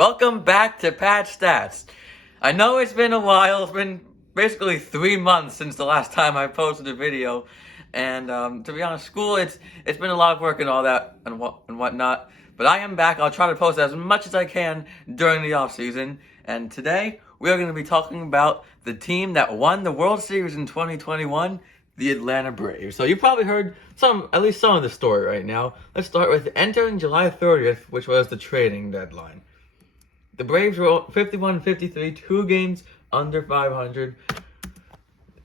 Welcome back to Patch Stats. I know it's been a while. It's been basically 3 months since the last time I posted a video, and to be honest, school it's been a lot of work and all that and whatnot. But I am back. I'll try to post as much as I can during the off season. And today we are going to be talking about the team that won the World Series in 2021. The Atlanta Braves. So you probably heard at least some of the story right now. Let's start with entering July 30th, which was the trading deadline. The Braves were 51-53, 2 games under 500.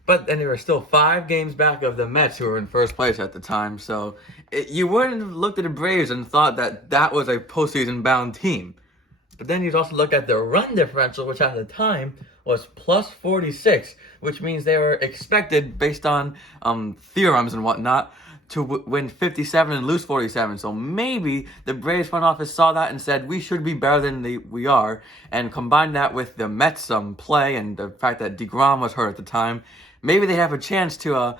But then they were still 5 games back of the Mets, who were in first place at the time. So you wouldn't have looked at the Braves and thought that was a postseason-bound team. But then you'd also look at their run differential, which at the time was plus 46, which means they were expected, based on theorems and whatnot, to win 57 and lose 47. So maybe the Braves front office saw that and said, we should be better than we are, and combined that with the Mets play and the fact that DeGrom was hurt at the time, maybe they have a chance to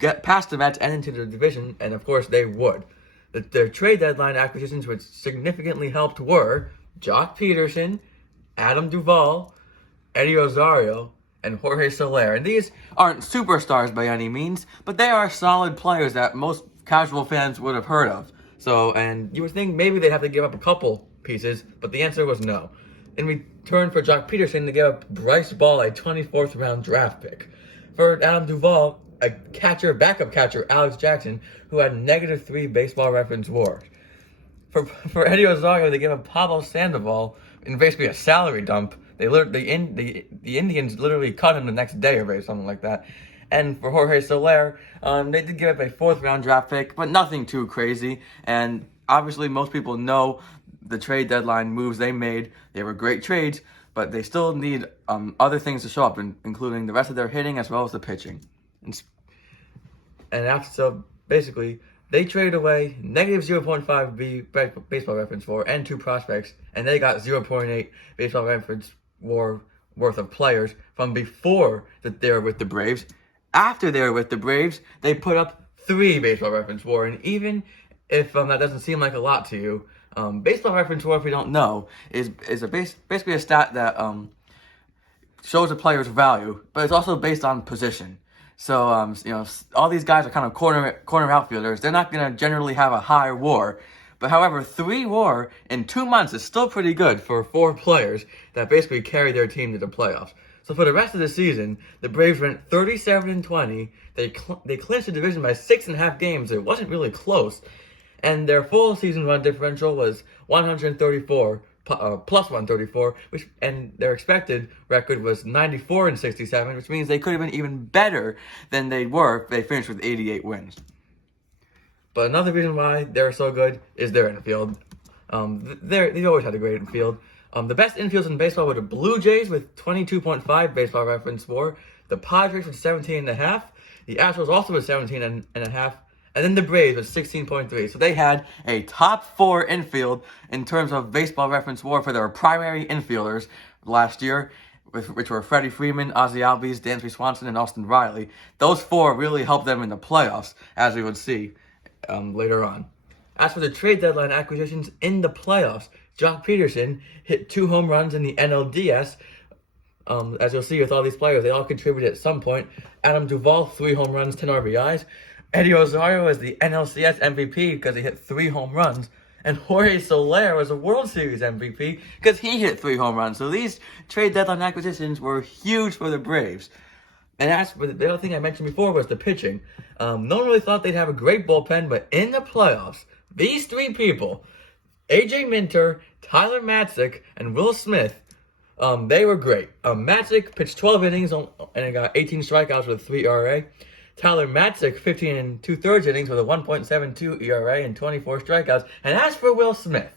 get past the Mets and into the division, and of course they would. Their trade deadline acquisitions, which significantly helped, were Jock Peterson, Adam Duvall, Eddie Rosario, and Jorge Soler. And these aren't superstars by any means, but they are solid players that most casual fans would have heard of. So, and you would think maybe they'd have to give up a couple pieces, but the answer was no. In return for Jock Peterson, they gave up Bryce Ball, a 24th round draft pick. For Adam Duvall, a backup catcher, Alex Jackson, who had -3 baseball reference WAR. For Eddie Rosario, they gave up Pablo Sandoval in basically a salary dump. The Indians literally cut him the next day or something like that. And for Jorge Soler, they did give up a 4th round draft pick, but nothing too crazy. And obviously, most people know the trade deadline moves they made. They were great trades, but they still need other things to show up, including the rest of their hitting as well as the pitching. So basically, they traded away -0.5 baseball reference WAR and 2 prospects, and they got 0.8 baseball reference WAR worth of players from before that they were with the Braves. After they were with the Braves, they put up 3 baseball reference WAR, and even if that doesn't seem like a lot to you, baseball reference WAR, if you don't know, is basically a stat that shows a player's value, but it's also based on position. So, all these guys are kind of corner outfielders. They're not going to generally have a high WAR. But however, 3 WAR in 2 months is still pretty good for 4 players that basically carry their team to the playoffs. So for the rest of the season, the Braves went 37-20. They clinched the division by 6.5 games. It wasn't really close. And their full season run differential was 134. Plus 134, and their expected record was 94-67, which means they could have been even better than they were if they finished with 88 wins. But another reason why they're so good is their infield. They always had a great infield. The best infields in baseball were the Blue Jays with 22.5 baseball reference WAR, the Padres with 17.5, the Astros also with 17.5. And then the Braves with 16.3. So they had a top 4 infield in terms of baseball reference WAR for their primary infielders last year, which were Freddie Freeman, Ozzie Albies, Dansby Swanson, and Austin Riley. Those 4 really helped them in the playoffs, as we would see later on. As for the trade deadline acquisitions in the playoffs, Jock Peterson hit 2 home runs in the NLDS. As you'll see with all these players, they all contributed at some point. Adam Duvall, 3 home runs, 10 RBIs. Eddie Rosario was the NLCS MVP because he hit 3 home runs. And Jorge Soler was a World Series MVP because he hit 3 home runs. So these trade deadline acquisitions were huge for the Braves. And as for the other thing I mentioned before was the pitching. No one really thought they'd have a great bullpen, but in the playoffs, these 3 people, AJ Minter, Tyler Matzik, and Will Smith, they were great. Matzik pitched 12 innings and got 18 strikeouts with 3 ERA. Tyler Matzik, 15 2/3 innings with a 1.72 ERA and 24 strikeouts. And as for Will Smith,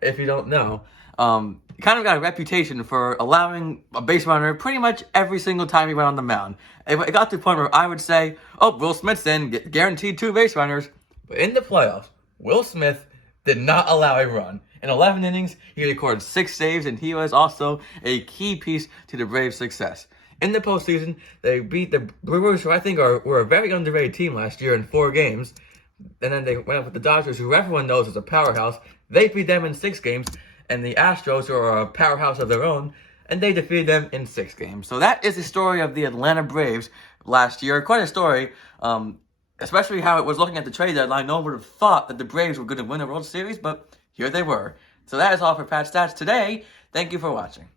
if you don't know, kind of got a reputation for allowing a base runner pretty much every single time he went on the mound. It got to the point where I would say, Will Smith's in, guaranteed 2 base runners. But in the playoffs, Will Smith did not allow a run. In 11 innings, he recorded 6 saves, and he was also a key piece to the Braves' success. In the postseason, they beat the Brewers, who I think were a very underrated team last year in 4 games. And then they went up with the Dodgers, who everyone knows is a powerhouse. They beat them in 6 games. And the Astros, who are a powerhouse of their own, and they defeated them in 6 games. So that is the story of the Atlanta Braves last year. Quite a story, especially how it was looking at the trade deadline. No one would have thought that the Braves were going to win the World Series, but here they were. So that is all for Pat Stats today. Thank you for watching.